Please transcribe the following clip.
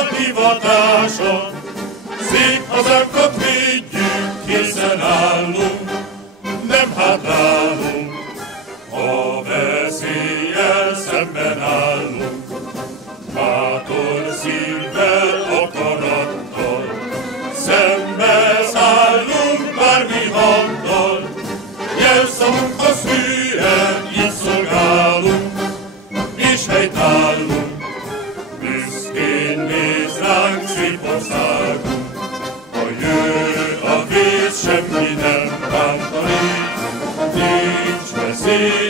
a hivatáson, szép hazánkat védjük, készen állunk, nem hátrálunk, ha veszéllyel szemben állunk. Bátor szívvel, akarattal, szembe szállunk bármi hanggal, jelszavunkat hűen így szolgálunk, és helytállunk, büszkén néz ránk szép országunk. Ha jön a vész, semmi nem bántanik, nincs veszély